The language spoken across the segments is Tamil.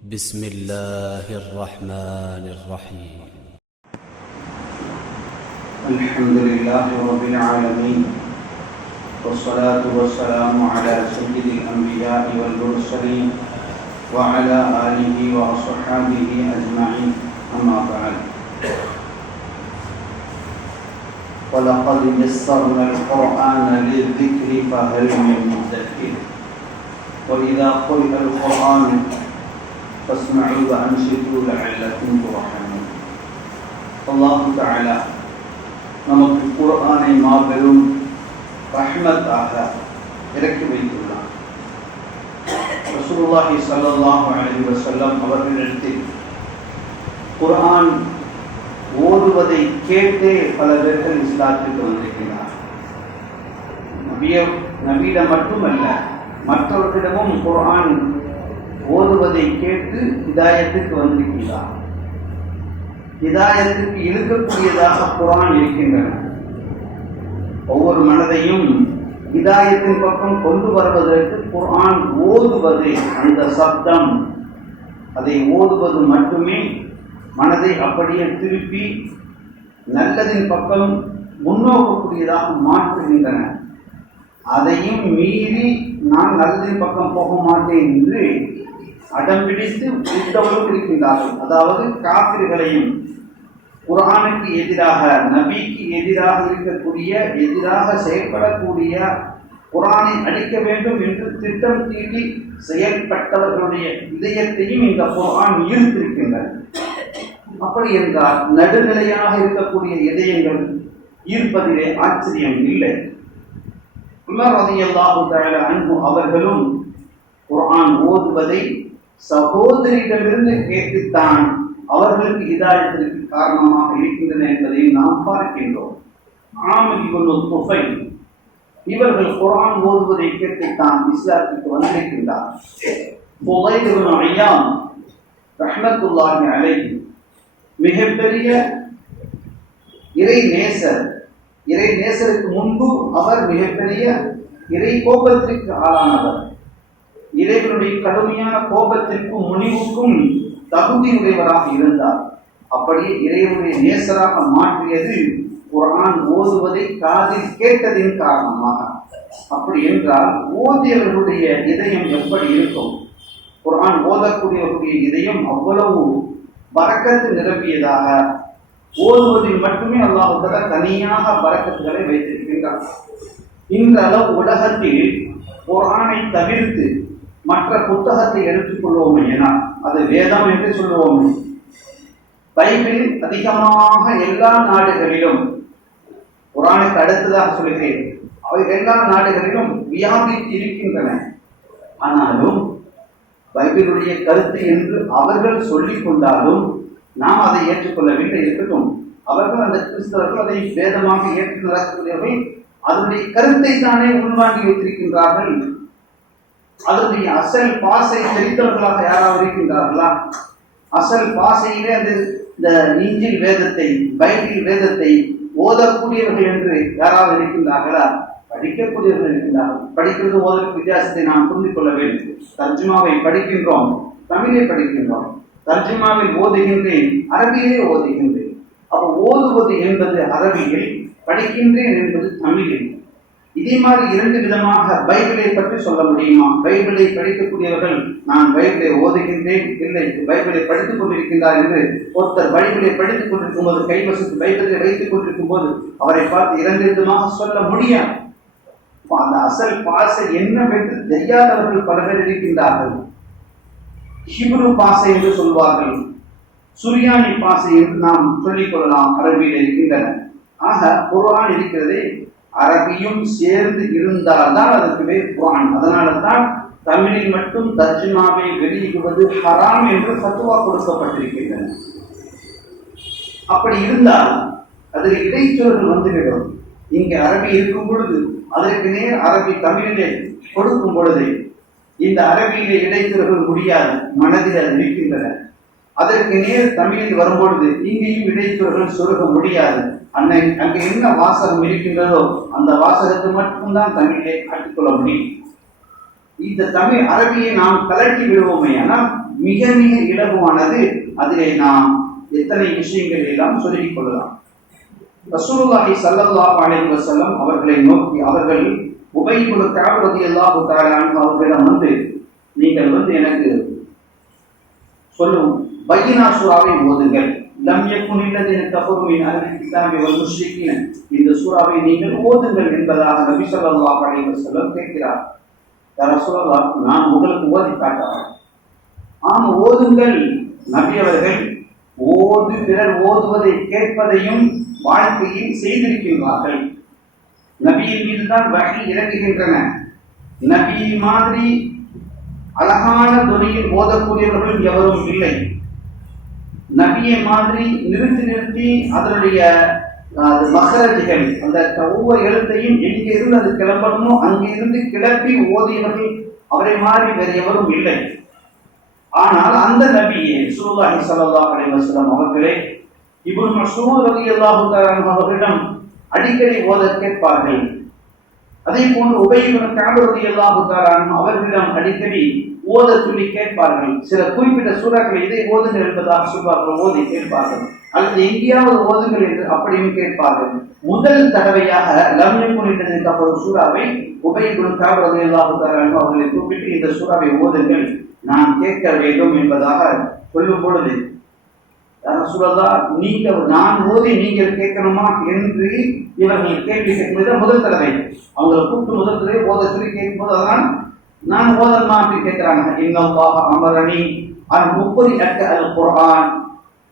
بسم الله الرحمن الرحيم. الحمد لله رب العالمين، والصلاة والسلام على سيد الأنبياء والمرسلين وعلى آله وأصحابه أجمعين، أما بعد. ولقد يسرنا القرآن للذكر فهل من مدكر وإذا قرئ القرآن فاسمعوا وأنصتوا لعلكم ترحمون. அல்லாஹ் தஆலா நமக்கு குர்ஆனை மாபெரும் ரஹ்மத்தாக இறக்கி வைத்துள்ளார். ரசூலுல்லாஹி ஸல்லல்லாஹு அலைஹி வஸல்லம் அவர்களிடத்தில் குர்ஆன் ஓதுவதை கேட்டே பல பேர்கள் இஸ்லாத்திற்கு வந்திருக்கிறார். நபியிடம் மட்டுமல்ல, மற்றவர்களிடமும் குர்ஆன் ஓதுவதை கேட்டு ஹிதாயத்துக்கு வந்திருக்கிறார். ஹிதாயத்துக்கு இழுக்கக்கூடியதாக குர்ஆன் இருக்கின்றன. ஒவ்வொரு மனதையும் ஹிதாயத்தின் பக்கம் கொண்டு வருவதற்கு குர்ஆன் ஓதுவது, அந்த சப்தம், அதை ஓதுவது மட்டுமே மனதை அப்படியே திருப்பி நல்லதின் பக்கம் முன்னோக்கக்கூடியதாக மாற்றுகின்றன. அதையும் மீறி நான் நல்லதின் பக்கம் போக மாட்டேன் என்று அடம்பிடித்து விட்டவர்களும் இருக்கின்றார்கள். அதாவது காபிர்களையும் குர்ஆனுக்கு எதிராக, நபிக்கு எதிராக இருக்கக்கூடிய, எதிராக செயல்படக்கூடிய, குர்ஆனை அழிக்க வேண்டும் என்று திட்டம் தீட்டி செயல்பட்டவர்களுடைய இதயத்தையும் இந்த குர்ஆன் ஈர்த்திருக்கின்றன. அப்படி என்றால் நடுநிலையாக இருக்கக்கூடிய இதயங்கள் ஈர்ப்பதிலே ஆச்சரியம் இல்லை. உமர் ரலியல்லாஹு தஆலா அன்ஹு அவர்களும் குர்ஆன் ஓதுவதை சகோதரிகளிலிருந்து கேட்டுத்தான் அவர்களுக்கு ஹிதாயத்திற்கு காரணமாக இருக்கின்றன என்பதை நாம் பார்க்கின்றோம். ஆமிர் இப்னு துஃபைல் இவர்கள் குர்ஆன் ஓதுவதை கேட்டுத்தான் இஸ்லாத்திற்கு வந்திருக்கின்றார். ஃபுதைல் இப்னு ஐயாம் ரஹ்மத்துல்லாஹி அலைஹி மிகப்பெரிய இறைநேசருக்கு முன்பு அவர் மிகப்பெரிய இறை கோபத்திற்கு ஆளானவர். இறைவனுடைய கடுமையான கோபத்திற்கும் முனிவுக்கும் தகுதியுடையவராக இருந்தார். அப்படியே இறைவனுடைய நேசராக மாற்றியது குர்ஆன் ஓதுவதை காதில் கேட்டதின் காரணமாக. அப்படி என்றால் ஓதியவர்களுடைய இதயம் எப்படி இருக்கும்? குர்ஆன் ஓதக்கூடியவர்களுடைய இதயம் அவ்வளவு பரக்கத்து நிரம்பியதாக, ஓதுவதில் மட்டுமே அல்லாஹ் தஆலா தனியாக பரக்கத்துகளை வைத்திருக்கின்றார். இந்த அளவு உலகத்தில் குர்ஆனை தவிர்த்து மற்ற புத்தகத்தை எடுத்துக்கொள்வோமே என, அது வேதம் என்று சொல்லுவோமே, பைபிள் அதிகமாக எல்லா நாடுகளிலும், குர்ஆனுக்கு அடுத்ததாக சொல்கிறேன், அவை எல்லா நாடுகளிலும் வியாபித்து இருக்கின்றன. ஆனாலும் பைபிளுடைய கருத்து என்று அவர்கள் சொல்லிக் கொண்டாலும் நாம் அதை ஏற்றுக்கொள்ளவில்லை. இருக்கட்டும், அவர்கள், அந்த கிறிஸ்தவர்கள் அதை வேதமாக ஏற்று நடக்கக்கூடியவர்கள் அதனுடைய கருத்தை தானே உள்வாங்கி வைத்திருக்கின்றார்கள். அதனுடைய அசல் பாசை தெரிந்தவர்களாக யாராவது இருக்கின்றார்களா? அசல் பாசையிலே இந்த இஞ்சில் வேதத்தை, பைபிள் வேதத்தை ஓதக்கூடியவர்கள் என்று யாராவது இருக்கின்றார்களா? படிக்கக்கூடியவர்கள் இருக்கின்றார்கள். படிக்கிறது ஓதற்கு வித்தியாசத்தை நாம் புரிந்து கொள்ள வேண்டும். தர்ஜுமாவை படிக்கின்றோம், தமிழை படிக்கின்றோம். தர்ஜுமாவில் ஓதுகின்றேன், அரபியிலே ஓதுகின்றேன். அப்போ ஓதுவது என்பது அரபியில், படிக்கின்றேன் என்பது தமிழில். இதே மாதிரி இரண்டு விதமாக பைபிளை பற்றி சொல்ல முடியுமா? பைபிளை படிக்கக்கூடியவர்கள் நான் பைபிளை ஓதுகின்றேன், இல்லை பைபிளை படித்துக் கொண்டிருக்கின்றார் என்று ஒருத்தர் பைபிளை படித்துக் கொண்டிருக்கும் போது, கைவசத்து பைபிளை வைத்துக் கொண்டிருக்கும் போது அவரை பார்த்து இரண்டு விதமாக சொல்ல முடியாது. அந்த அசல் பாசை என்னவென்று தெரியாதவர்கள் பல பேர் இருக்கின்றார்கள். ஹிப்ரு பாசை என்று சொல்வார்கள், சுரியானி பாசை என்று நாம் சொல்லிக் கொள்ளலாம், அரபியில் இருக்கின்றன. ஆக குர்ஆன் இருக்கிறதே அரபியும் சேர்ந்து இருந்தால்தான் அதற்கு பேர் குர்ஆன். அதனால தான் தமிழில் மட்டும் தர்ஜுமாவை வெளியிடுவது ஹராம் என்று ஃபத்வா கொடுக்கப்பட்டிருக்கின்றன. அப்படி இருந்தால் அதில் இடைச்சொல்கள் வந்துவிடும். இங்கே அரபி இருக்கும் பொழுது அதற்கு நேர் அரபி தமிழிலே கொடுக்கும் பொழுது இந்த அரபியிலே இடைச்சொல்கள் முடியாது, மனதில் அது இருக்கின்றன. அதற்கு நேர் தமிழில் வரும்பொழுது இங்கேயும் இடைச்சொல்கள் சொருக முடியாது. அங்கே என்ன வாசகம் இருக்கின்றதோ அந்த வாசகத்தை மட்டும்தான் தமிழை காட்டிக்கொள்ள முடியும். இந்த தமிழ் அரபியை நாம் கலட்டி விடுவோமே ஆனால் மிக மிக இலகுவானது. அதிலே நாம் எத்தனை விஷயங்கள் எல்லாம் சொல்லிக் கொள்ளலாம். ரசூலுல்லாஹி ஸல்லல்லாஹு அலைஹி வஸல்லம் அவர்களை நோக்கி அவர்கள் உபை இப்னு கஅப் ரலியல்லாஹு தஆலா அன்ஹு அவர்களிடம் வந்து, நீங்கள் எனக்கு சொல்லும் பையினா சூராவை ஓதுங்கள். லம் யகுன் அல்லதீன கஃபரு மின் அஹ்லில் கிதாபி வல் முஷ்ரிகீன, இந்த சூராவை நீங்கள் ஓதுங்கள் என்பதாக நபி ஸல்லல்லாஹு அலைஹி வஸல்லம் கேட்கிறார். யா ரசூலல்லாஹ், நான் உங்களுக்கு ஓதி காட்டவா? ஆம், ஓதுங்கள். நபி அவர்கள் பிறர் ஓதுவதை கேட்பதையும் வாழ்க்கையில் செய்திருக்கின்றார்கள். நபியின் மீதுதான் வஹி இறங்குகின்றன. நபி மாதிரி அழகான துணியில் ஓதக்கூடியவர்கள் எவரும் இல்லை. நபியை மாதிரி நிறுத்தி அதனுடைய மகரஜிகள், அந்த ஒவ்வொரு எழுத்தையும் எங்கே இருந்து அது கிளம்பணுமோ அங்கிருந்து கிளப்பி ஓதியவர்கள் அவரை மாதிரி வேறு எவரும் இல்லை. ஆனால் அந்த நபியே ரசூலுல்லாஹி ஸல்லல்லாஹு அலைஹி வஸல்லம் அவர்களே இப்னு மஸ்ஊத் ரலியல்லாஹு தஆலா அவர்களிடம் அடிக்கடி ஓத கேட்பார்கள். அதே போன்று உபை இப்னு கஅப் ரலியல்லாஹு தஆலா அவர்களிடம் அடிக்கடி ஓத சொல்லி கேட்பார்கள். சில குறிப்பிட்ட சூறாக்களை இதை ஓதுங்கள் என்பதாக சொல்வார்கள், ஓதி கேட்பார்கள். அல்லது எங்கேயாவது ஓதுங்கள் என்று அப்படியும் கேட்பார்கள். முதல் தடவையாக லம் யகுன் அல்லதீன கஃபரு சூறாவை உபை இப்னு கஅப் ரலியல்லாஹு தஆலா அவர்களை கூப்பிட்டு இந்த சூறாவை ஓதுங்கள், நான் கேட்க வேண்டும் என்பதாக சொல்லும் பொழுது, நான் ஓதி நீங்கள் கேட்கணுமா என்று இவர்கள் கேள்வி கேட்கும்போது முதல் தடவை அவங்களை கூப்பிட்டு முதல் தடவை ஓத சொல்லி கேட்கும்போது அதனால் நான் ஓதமா அப்படின்னு கேட்கிறாங்க. இன்னல்லாஹ அமரனி அன் உக்ரி அல் குர்ஆன்,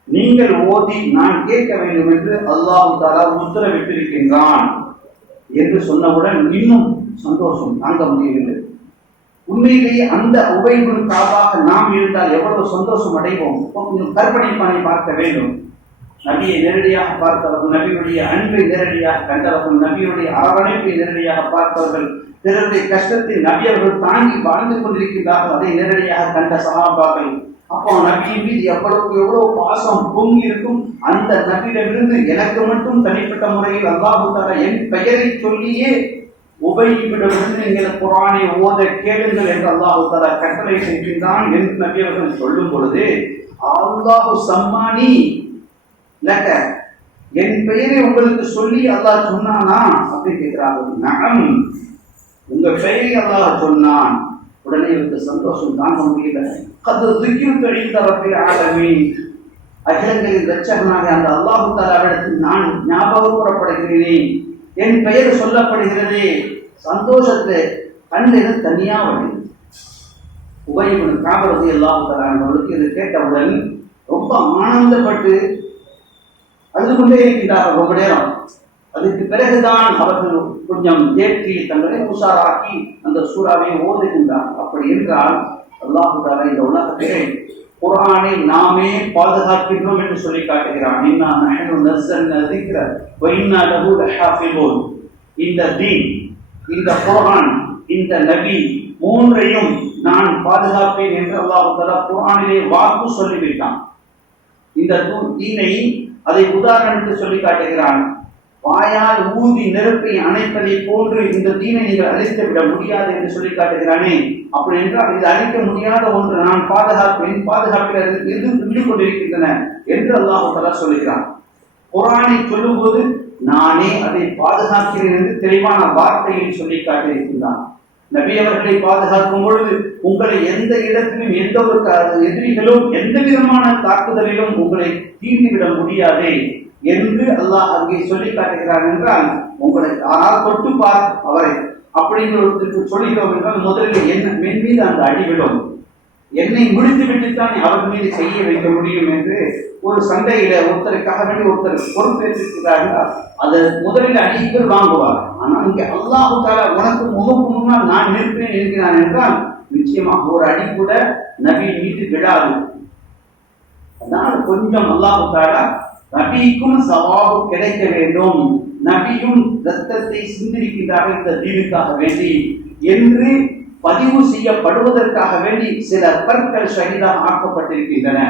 நீங்கள் ஓதி நான் கேட்க வேண்டும் என்று அல்லாஹ் தஆலா உத்தரவிட்டிருக்கின்றான் என்று சொன்னவுடன் இன்னும் சந்தோஷம் தாங்க முடியவில்லை. உண்மையிலேயே அந்த உபை இப்னு கஅபாக நாம் இருந்தால் எவ்வளவு சந்தோஷம் அடைவோம். கற்பனைப்பானை பார்க்க வேண்டும். நபியை நேரடியாக பார்த்தவர்கள், நபியுடைய அன்பை நேரடியாக கண்டவர்கள், நபியுடைய அரவணைப்பை நேரடியாக பார்த்தவர்கள், பிறருடைய கஷ்டத்தில் நபியவர்கள் தாங்கி வாழ்ந்து கொண்டிருக்கின்றார்கள், அதை நேரடியாக கண்ட சஹாபாக்கள். அப்போ நபியின் மீது எவ்வளவு பாசம் பொங்கி இருக்கும். அந்த நபியிடமிருந்து எனக்கு மட்டும் தனிப்பட்ட முறையில் அல்லாஹ் தஆலா என் பெயரை சொல்லியே உபயோகிப்பிடமிருந்து நீங்கள் குர்ஆனை ஓத கேளுங்கள் என்று அல்லாஹ் தஆலா கட்டளை செய்கின்றான் என்று நபி அவர்கள் சொல்லும் பொழுது, அல்லாஹு சம்மானி லக, என் பெயரை உங்களுக்கு சொல்லி அல்லாஹ் சொன்னானா அப்படின்னு கேட்கிறார்கள். நஅம், உங்க பெயரை அல்லாஹ் சொன்னான். உடனே இவருக்கு சந்தோஷம் தாங்க முடியல. கது ذِكْرُ عِنْدَ رَبِّ الْعَالَمِينَ, அகிலங்களின் இரட்சகனாக அந்த அல்லாஹ் தஆலாவிடத்தில் நான் ஞாபகப்படுகிறேன், என் பெயர் சொல்லப்படுகிறது. சந்தோஷத்தை கண்ணில் தனியா வருது. உபை இப்னு கஅப் ரலியல்லாஹு தஆலா அவர்களுக்கு இது கேட்டவுடன் ரொம்ப ஆனந்தப்பட்டு அழுது கொண்டே இருக்கின்றார்கள் ரொம்ப நேரம். அதுக்கு பிறகுதான் அவர்கள் கொஞ்சம் தேற்றி தங்களை உஷாராக்கி அந்த சூறாவை ஓதுகின்றார். அப்படி என்றால் அல்லாஹ் தஆலா இந்த உலகத்திலே குர்ஆனை நாமே பாதுகாக்கின்றோம் என்று சொல்லி காட்டுகிறான். இன்னா நஹ்னு நஸல்னா ذِكْرَ وَإِنَّا لَهُ لَحَافِظُونَ. இந்த தீன், இந்த குர்ஆன், இந்த நபி மூன்றையும் நான் பாதுகாப்பேன் என்று அல்லாஹ் தஆலா குர்ஆனிலே வாக்கு சொல்லிவிட்டான். இந்த தீனை அதை உதாரணத்துக்கு சொல்லி காட்டுகிறான். வாயால் ஊதி நெருப்பை அணைப்பதை போன்று இந்த தீனை நீங்கள் அழித்து விட முடியாது என்று சொல்லி காட்டுகிறானே. அப்படி என்றால் இது அழிக்க முடியாத ஒன்று, நான் பாதுகாப்பேன், பாதுகாப்பில் இருந்து கொண்டிருக்கின்றன என்று அல்லாஹ் தஆலா சொல்கிறான். குர்ஆனை சொல்லும் போது நானே அதை பாதுகாக்கிறேன் என்று தெளிவான வார்த்தையில் சொல்லி காட்டியிருக்கின்றான். நபி அவர்களை பாதுகாக்கும் பொழுது உங்களை எந்த இடத்திலும் எந்த ஒரு எதிரிகளும் எந்த விதமான தாக்குதலிலும் உங்களை தீண்டிவிட முடியாது என்று அல்லாஹ் அங்கே சொல்லி காட்டுகிறார். என்றால் உங்களை ஆனால் தொட்டு பார் அவரை அப்படிங்கிறதுக்கு சொல்லுகிறோம் என்றால் முதலில் என்ன மென் மீது அந்த அடிவிடும், என்னை முடித்து விட்டுத்தான் அவர் மீது செய்ய வைக்க முடியும் என்று ஒரு சண்டையில ஒருத்தருக்காக வேண்டி ஒருத்தர் பொறுப்பேற்றிருக்கிறார்கள். அதை முதலில் அடிகள் வாங்குவார். ஆனால் இங்கே அல்லாஹ் தஆலா உனக்கு முன்னால் நான் நிற்பேன் என்கிறான் என்றால் நிச்சயமாக ஒரு அடி கூட நபி மீது விடாது. அதனால் கொஞ்சம் அல்லாஹ் தஆலா நபிக்கும் சவாபு கிடைக்க வேண்டும், நபியும் ரத்தத்தை சிந்திருக்கின்றார்கள் இந்த தீனுக்காக வேண்டி என்று பதிவு செய்யப்படுவதற்காக வேண்டி சில பற்கள் ஷஹீதாக ஆக்கப்பட்டிருக்கின்றன.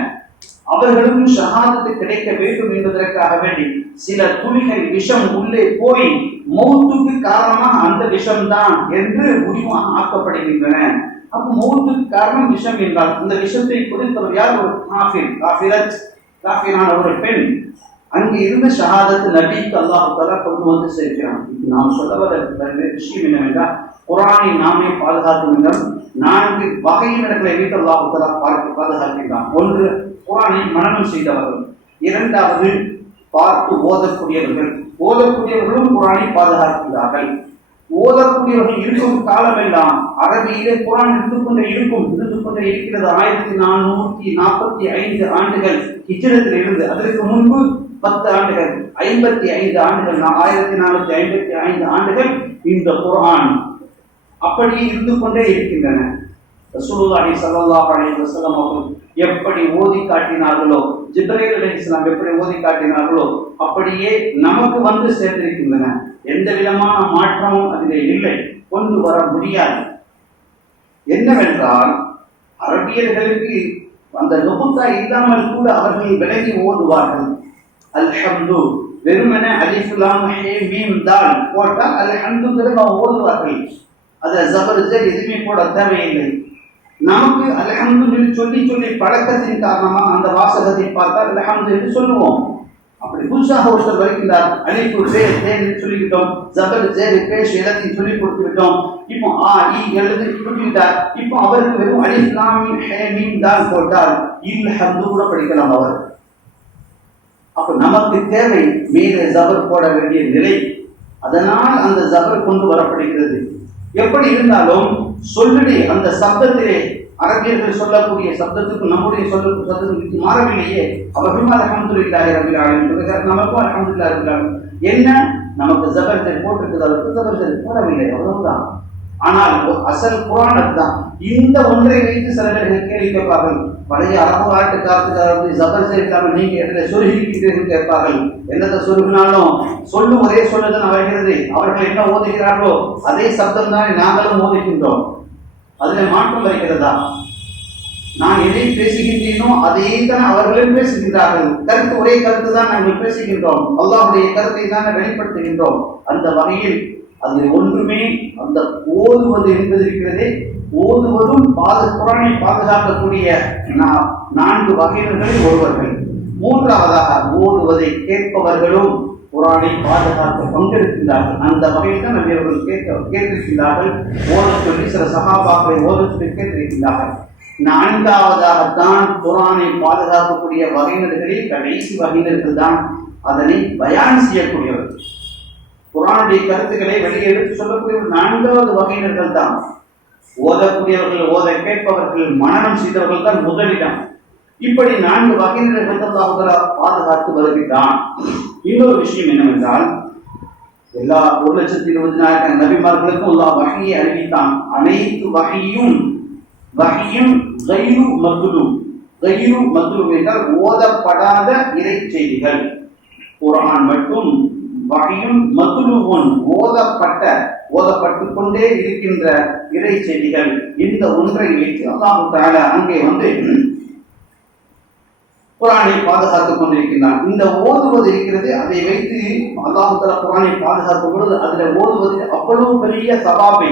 அவர்களுக்கும் ஷஹாதத்து கிடைக்க வேண்டும் என்பதற்காக வேண்டி சில துளிகள் விஷம் உள்ளே போய் மௌத்துக்கு காரணமாக அந்த விஷம்தான் என்று முடிவாக ஆக்கப்படுகின்றன. அப்ப மௌத்துக்கு காரணம் விஷம் என்றால் இந்த விஷத்தை குடித்தவர் யார்? ஒரு காஃபிரான ஒரு பெண். அங்கு இருந்த ஷஹாதத் நபிக்கு அல்லாஹ் தஆலா கொண்டு வந்து சேர்க்கிறான். நாம் சொல்ல வர விஷயம் என்னவென்றால், குர்ஆனை நாமே பாதுகாக்கின்றோம். 4 வகையினர்களை வைத்து அல்லாஹ் தஆலா பாதுகாக்கின்றான். ஒன்று, குர்ஆனை மனனம் செய்தவர்கள். இரண்டாவது, பார்த்து ஓதக்கூடியவர்கள். ஓதக்கூடியவர்களும் குர்ஆனை பாதுகாக்கிறார்கள். ஓதக்கூடியவர்கள் இருக்கும் காலமெல்லாம் அரபியிலே குர்ஆன் இருந்து கொண்டே இருக்கிறது. 1445 ஆண்டுகள் ஹிஜ்ரத்தில் இருந்து. அதற்கு முன்பு 10 ஆண்டுகள், 55 ஆண்டுகள், 1455 ஆண்டுகள் இந்த குர்ஆன் அப்படியே இருந்து கொண்டே இருக்கின்றன. ரசூலுல்லாஹி ஸல்லல்லாஹு அலைஹி வஸல்லம் அவர்கள் எப்படி ஓதி காட்டினார்களோ, ஜிப்ரீல் அலைஹிஸ்ஸலாம் எப்படி ஓதி காட்டினார்களோ அப்படியே நமக்கு வந்து சேர்ந்திருக்கின்றன. எந்த விதமான மாற்றமும் அதிலே இல்லை, கொண்டு வர முடியாது. என்னவென்றால், அரபியர்களுக்கு அந்த நுகுத்தா இல்லாமல் கூட அவர்கள் விலகி ஓதுவார்கள். அல்ஹம்து வெறுமன அலிஃப் லாம் ஹே மீம் தால் போட்டால் அல்ஹம்துங்கிறது அவங்க ஓதுவார்கள். அதை ஜபர்ஜர் எதுவுமே போட தேவையில்லை. நமக்கு அல்ஹம்து சொல்லி சொல்லி பழக்கத்தின் காரணமாக அந்த வாசகத்தை பார்த்தால் அல்ஹம்து என்று சொல்லுவோம். அப்படி புதுசாக ஒருத்தர் வருகின்றார், அலிஃபு ஜே தேன்னு சொல்லிக்கிட்டோம், ஜபர் ஜேர் பேஷ் எல்லாத்தையும் சொல்லி கொடுத்து விட்டோம். இப்போ ஆ இ எழுதி கொடுத்துட்டார். இப்போ அவருக்கு வெறும் அலிஃப் லாம் ஹே மீம் தால் போட்டால் அல்ஹம்து கூட படிக்கலாம் அவர். அப்ப நமக்கு தேவை மேலே ஜபர் போட வேண்டிய நிலை. அதனால் அந்த ஜபர் கொண்டு வரப்படுகிறது. எப்படி இருந்தாலும் சொல்லிலே அந்த சப்தத்திலே அரபியர்கள் சொல்லக்கூடிய சப்தத்துக்கு நம்முடைய சப்தத்துக்கு மாறவில்லையே. அவர்களும் அல்ஹம்துலில்லாஹி ரப்பில் ஆலமீன், நமக்கும் அல்ஹம்துலில்லாஹி ரப்பில் ஆலமீன். என்ன நமக்கு ஜபர் போட்டிருக்குது, அவருக்கு ஜபர் போடவில்லை, அவ்வளவுதான். ஆனால் அசல் குர்ஆன் தான். இந்த ஒன்றை வைத்து சில பேர்கள் கேள்வி கேட்பார்கள். பழைய அரபு நாட்டுக்காரர்கள் ஜபர் சேர்க்காமல் நீங்க எங்களை சொருகிக்கிறீர்கள் கேட்பார்கள். என்னத்தை சொருகினாலும் சொல்லும் ஒரே சொல்லுதான் வருகிறது. அவர்கள் என்ன ஓதுகிறார்களோ அதே சப்தம் தான் நாங்களும் ஓதுகின்றோம். அதுல மாற்றம் வருகிறதா? நான் எதை பேசுகின்றேனோ அதே தான் அவர்களும் பேசுகின்றார்கள். கருத்து ஒரே கருத்து தான் நாங்கள் பேசுகின்றோம். அல்லாஹ்வுடைய கருத்தை தான் வெளிப்படுத்துகின்றோம். அந்த வகையில் அது ஒன்றுமே அந்த ஓதுவது என்பது இருக்கிறதே, ஓதுவதும் குர்ஆனை பாதுகாக்கக்கூடிய 4 வகையினர்களில் ஒருவர்கள். மூன்றாவதாக ஓதுவதை கேட்பவர்களும் குர்ஆனை பாதுகாக்க பங்கெடுக்கின்றார்கள். அந்த வகையில் தான் நபி அவர்கள் கேட்டிருக்கின்றார்கள். ஓதச் சொல்லி சில சஹாபாக்களை ஓதச் சொல்லி கேட்டிருக்கின்றார்கள். 4வதாகத்தான் குர்ஆனை பாதுகாக்கக்கூடிய வகையினர்களில் கடைசி வகையினர்கள் தான் அதனை பயான் செய்யக்கூடியவர்கள். குர்ஆனுடைய கருத்துக்களை வெளியே எடுத்து சொல்லக்கூடிய 4வது வகையினர்கள் தான். ஓதக்கூடியவர்கள், ஓத கேட்பவர்கள், மனனம் செய்தவர்கள் தான் முதலிடம். இப்படி 4 வகையினர்கள் அல்லாஹ் பாதுகாத்து வருகின்றான். இன்னொரு விஷயம் என்னவென்றால், எல்லா 1,20,000 நபிமார்களுக்கும் அல்லாஹ் வஹீயை அறிவித்தான். அனைத்து வஹீயும் கைரு மத்லூப் என்றால் ஓதப்படாத இறை செய்திகள். குர்ஆன் மட்டும் வஹீயும் மத்லூபுன் ஓதப்பட்டு கொண்டே இருக்கின்ற இறை செய்திகள். இந்த ஒன்றை வைத்து அல்லாஹ் தஆலா அங்கே வந்து குர்ஆனை பாதுகாத்துக் கொண்டிருக்கிறான். இந்த ஓதுவது இருக்கிறது, அதை வைத்து அல்லாஹ் தஆலா குர்ஆனை பாதுகாக்கும் பொழுது அதில் ஓதுவது அவ்வளவு பெரிய சவாபை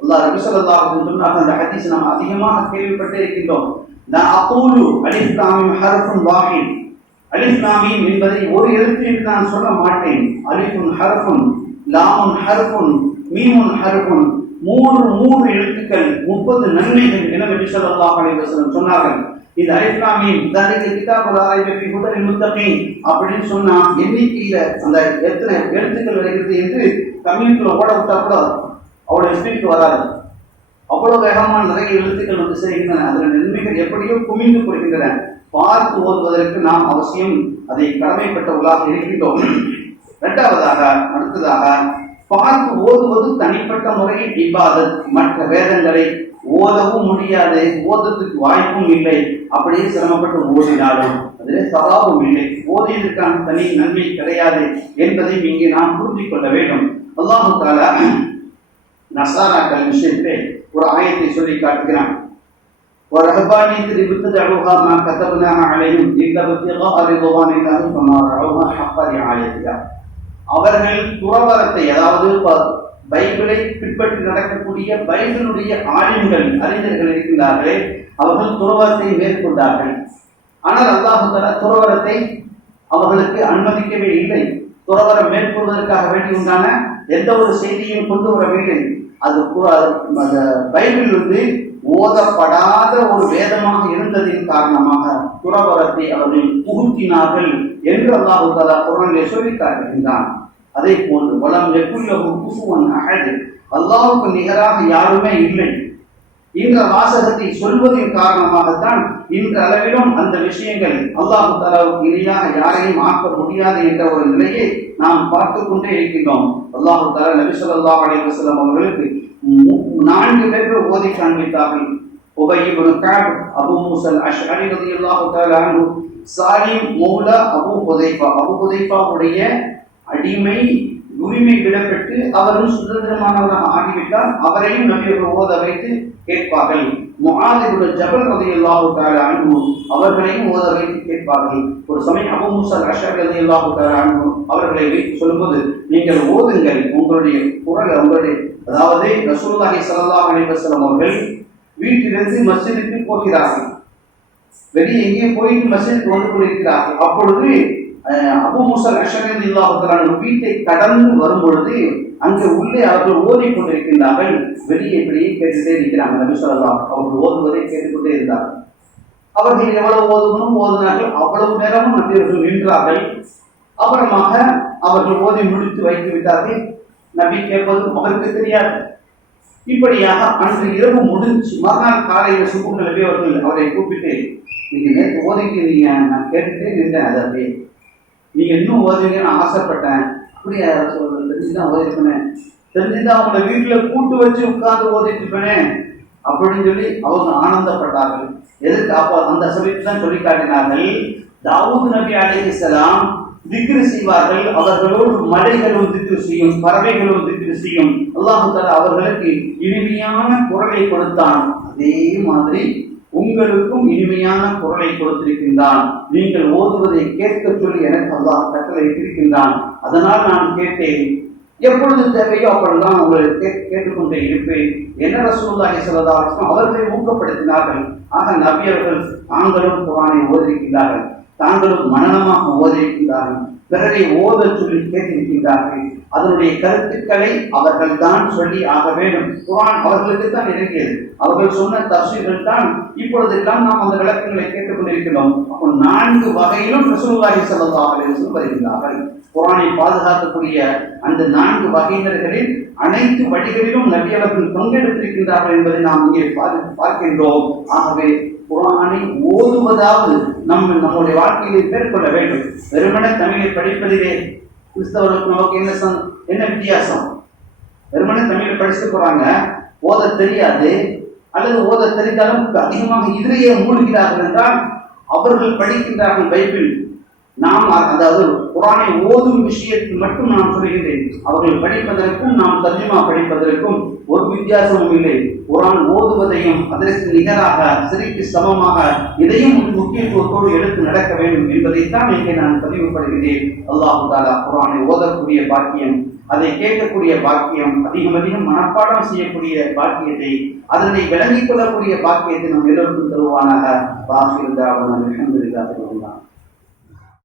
அல்லாஹ் நபி ஸல்லல்லாஹு அலைஹி வஸல்லம் சொன்னாங்க. அந்த ஹதீஸ் நாம் அதிகமாக கேள்விப்பட்டே இருக்கின்றோம். நான் அகூலு அலிஃப் லாம் மீம் ஹர்ஃபுன் வாஹித், அலிஃப் லாம் மீம் என்பதை ஒரு எழுத்தில் நான் சொல்ல மாட்டேன். அலிஃபுன் ஹர்ஃபுன், லாமுன் ஹர்ஃபுன், மீமுன் ஹர்ஃபுன், மூன்று எழுத்துக்கள் 30 நன்மைகள் என நபி ஸல்லல்லாஹு அலைஹி வஸல்லம் சொன்னார்கள். இந்த அலிஃப் லாம் மீம் தலிக கிதாபுல் லா ரைப ஃபீஹி ஹுதல் முத்தகீன் அப்படின்னு சொன்னா எண்ணிக்கையில அந்த எத்தனை எழுத்துக்கள் வருகிறது என்று கம்ப்யூட்டர்ல ஓட விட்டா கூட அவ்வளவு ஸ்பீட் வராது. அவ்வளவு வேகமான நிறைய எழுத்துக்கள் வந்து செய்கின்றன. அதில் நன்மைகள் எப்படியோ குமிந்து கொள்கின்றன. பார்த்து ஓதுவதற்கு நாம் அவசியம் அதை கடமைப்பட்டவர்களாக இருக்கின்றோம். அடுத்ததாக பார்த்து ஓதுவது தனிப்பட்ட முறையில் இபாதத். மற்ற வேதங்களை ஓதவும் முடியாது, ஓதத்துக்கு வாய்ப்பும் இல்லை. அப்படியே சிரமப்பட்டு ஓதினாலும் அதிலே சவாபும் இல்லை, ஓதியதற்கான தனி நன்மை கிடையாது என்பதை இங்கே நாம் புரிந்து கொள்ள வேண்டும். அல்லாஹ் தஆலா நஸாராக்கள் விஷயத்திலே ஒரு ஆயத்தை சொல்லி காட்டுகிறான். وَرَهْبَانِيَّةً ابْتَدَعُوهَا مَا كَتَبْنَاهَا عَلَيْهِمْ إِلَّا ابْتِغَاءَ رِضْوَانِ اللَّهِ فَمَا رَعَوْهَا حَقَّ رِعَايَتِهَا. அவர்கள் துறவரத்தை, அதாவது பைபிளை பின்பற்றி நடக்கக்கூடிய பைபிளுடைய ஆளுங்கள் அறிஞர்கள் இருக்கின்றார்களே, அவர்கள் துறவரத்தை மேற்கொண்டார்கள். ஆனால் அல்லாஹ் தஆலா துறவரத்தை அவர்களுக்கு அனுமதிக்கவே இல்லை. துறவரம் மேற்கொள்வதற்காக வேண்டி உண்டான எந்த ஒரு செய்தியும் கொண்டு வரவில்லை. அது பைபிள் ஓதப்படாத ஒரு வேதமாக இருந்ததின் காரணமாக துறவரத்தை அவர்கள் புகுத்தினார்கள் என்று அல்லாஹ் தஆலா குர்ஆனிலே சொல்லி காட்டுகின்றான். அதே போன்று வலம் யகுல் லஹு குஃபுவன் அஹத், அல்லாஹ்வுக்கு நிகராக யாருமே இல்லை என்ற வாசகத்தை சொல்வதன் காரணமாகத்தான் இன்று அளவிலும் அந்த விஷயங்கள் அல்லாஹ் தஆலாவுக்கு இணையாக யாரையும் ஆக்க முடியாது என்ற ஒரு நிலையை நாம் பார்த்து கொண்டே இருக்கின்றோம். அல்லாஹ் தஆலா நபி ஸல்லல்லாஹு அலைஹி வஸல்லம் அவர்களுக்கு 4 பேர்கள் ஓதி காண்பித்தார்கள். உபய் இப்னு கஅப், அபூ மூஸா அல்-அஷ்அரி ரலியல்லாஹு தஆலா அன்ஹு, சாலிம் மௌலா அபூ ஹுதைஃபாவுடைய அடிமை உரிமை விடப்பட்டு அவரும் சுதந்திரமானவராக ஆகிவிட்டார். அவரையும் நபியர்கள் ஓத வைத்து கேட்பார்கள். முஆத் இப்னு ஜபல் ரலியல்லாஹு தஆலா அன்ஹு, அவர்களையும் ஓத வைத்து கேட்பார்கள். ஒரு சமயம் அபூ மூஸா அல்-அஷ்அரி ரலியல்லாஹு தஆலா அன்ஹு அவர்களை வைத்து சொல்லும்போது, நீங்கள் ஓதுங்கள், உங்களுடைய குரல் அதாவது ரசூலுல்லாஹி ஸல்லல்லாஹு அலைஹி வஸல்லம் அவர்கள் வீட்டிலிருந்து மஸ்ஜிதுக்கு போகிறார்கள். வெளியே எங்கே போய் மஸ்ஜிதுக்கு வந்து கொண்டிருக்கிறார்கள். அப்பொழுது அபூ மூஸா அல்-அஷ்அரி ரலியல்லாஹு தஆலா வீட்டை கடந்து வரும் பொழுது அங்கு உள்ளே அவர்கள் ஓதிக் கொண்டிருக்கின்றார்கள். வெளியே இப்படியே கேட்டுட்டே இருக்கிறாங்க. நபி ஸல்லல்லாஹு அவர்கள் ஓதுவதை கேட்டுக்கொண்டே இருந்தார்கள். அவர்கள் எவ்வளவு ஓதுவனும் ஓதுனார்கள். அவ்வளவு நேரமும் நபியர்கள் நின்றார்கள். அப்புறமாக அவர்கள் ஓதி முடித்து வைத்து விட்டார்கள். நபி கேட்பது அவருக்கு தெரியாது. இப்படியாக அன்று இரவு முடிஞ்சு மறுநாள் காலையில் சுபுஹ் நபி அவர்கள் அவரை கூப்பிட்டு, நீங்க நேற்று ஓதிக்கிறீங்க, நான் கேட்டுட்டே இருந்தேன், அது அப்படியே நீங்க இன்னும் ஓதுவீங்க, நான் ஆசைப்பட்டேன், அப்படியே தெரிஞ்சுதான் ஓதிருப்பேன், தெரிஞ்சுதான் அவங்களை வீட்டுல கூட்டு வச்சு உட்கார்ந்து ஓதிட்டு இருப்பேனே அப்படின்னு சொல்லி அவங்க ஆனந்தப்பட்டார்கள். எதற்கு? அப்ப அந்த சமயத்தில் தான் சொல்லி காட்டினார்கள், தாவூத் நபி அலைஹிஸ்ஸலாம் திக்ரு செய்வார்கள், அவர்களோடு மலைகளும் திக்ரு செய்யும், பறவைகளும் திக்ரு செய்யும். அல்லாஹ் தஆலா அவர்களுக்கு இனிமையான குரலை கொடுத்தான். அதே மாதிரி உங்களுக்கும் இனிமையான குரலை கொடுத்திருக்கின்றான். நீங்கள் ஓதுவதை கேட்க சொல்லி எனக்கு அல்லாஹ் கட்டளை இருக்கின்றான். அதனால் நான் கேட்டேன். எப்பொழுது தேவையோ அப்பொழுதுதான் உங்களை கேட்டுக்கொண்டே இருப்பேன் என்ற ரசூலுல்லாஹி ஸல்லல்லாஹு அலைஹி வஸல்லம் அவர்களை ஊக்கப்படுத்தினார்கள். ஆக நபி அவர்கள் தாங்களும் குர்ஆனை ஓதியிருக்கின்றார்கள், தாங்களும் மனனமாக ஓதியிருக்கின்றார்கள், பிறரை ஓத சொல்லி கேட்டிருக்கின்றார்கள். அதனுடைய கருத்துக்களை அவர்கள் தான் சொல்லி ஆக வேண்டும். குர்ஆன் அவர்களுக்கு தான் இறங்கியது. அவர்கள் சொன்ன தஃசீர்கள் தான் இப்பொழுதெல்லாம் நாம் அந்த விளக்கங்களை கேட்டுக் கொண்டிருக்கிறோம். அப்போ 4 வகையிலும் ரசூலுல்லாஹி ஸல்லல்லாஹு அலைஹி வஸல்லம் வருகின்றார்கள். குர்ஆனை பாதுகாக்கக்கூடிய அந்த 4 வகையினர்களில் அனைத்து வழிகளிலும் நபி அவர்கள் பங்கெடுத்திருக்கின்றார்கள் என்பதை நாம் இங்கே பார்க்கின்றோம். ஆகவே குர்ஆனை ஓதுவதாவது நம்முடைய வாழ்க்கையை மேற்கொள்ள வேண்டும். வெறுமனே தமிழை படிப்பதிலே கிறிஸ்தவர்களுக்கு நமக்கு என்ன வித்தியாசம்? வெறுமனே தமிழை படிச்சுட்டு போறாங்க, ஓத தெரியாது, அல்லது ஓத தெரிந்தாலும் அதிகமாக இதிலேயே மூழ்கிறார்கள் என்றால் அவர்கள் படிக்கின்றார்கள் பைபிள். நாம் அதாவது குர்ஆனை ஓதும் விஷயத்தில் மட்டும் நான் சொல்கிறேன். அவர்கள் படிப்பதற்கும் நாம் தர்ஜுமா படிப்பதற்கும் ஒரு வித்தியாசமும் இல்லை. குர்ஆன் ஓதுவதையும் அதற்கு நிகராக சரிக்கு சமமாக இதையும் முக்கியத்துவத்தோடு எடுத்து நடக்க வேண்டும் என்பதைத்தான் இங்கே நான் பதிவுபடுகிறேன். அல்லாஹ் தஆலா குர்ஆனை ஓதக்கூடிய பாக்கியம், அதை கேட்கக்கூடிய பாக்கியம், அதிகம் மனப்பாடம் செய்யக்கூடிய பாக்கியத்தை, அதனை விளங்கிக் கொள்ளக்கூடிய பாக்கியத்தை நம் எல்லோருக்கும் தருவானாக. வாஹிரு தஅவானா அல்ஹம்துலில்லாஹி ரப்பில் ஆலமீன்.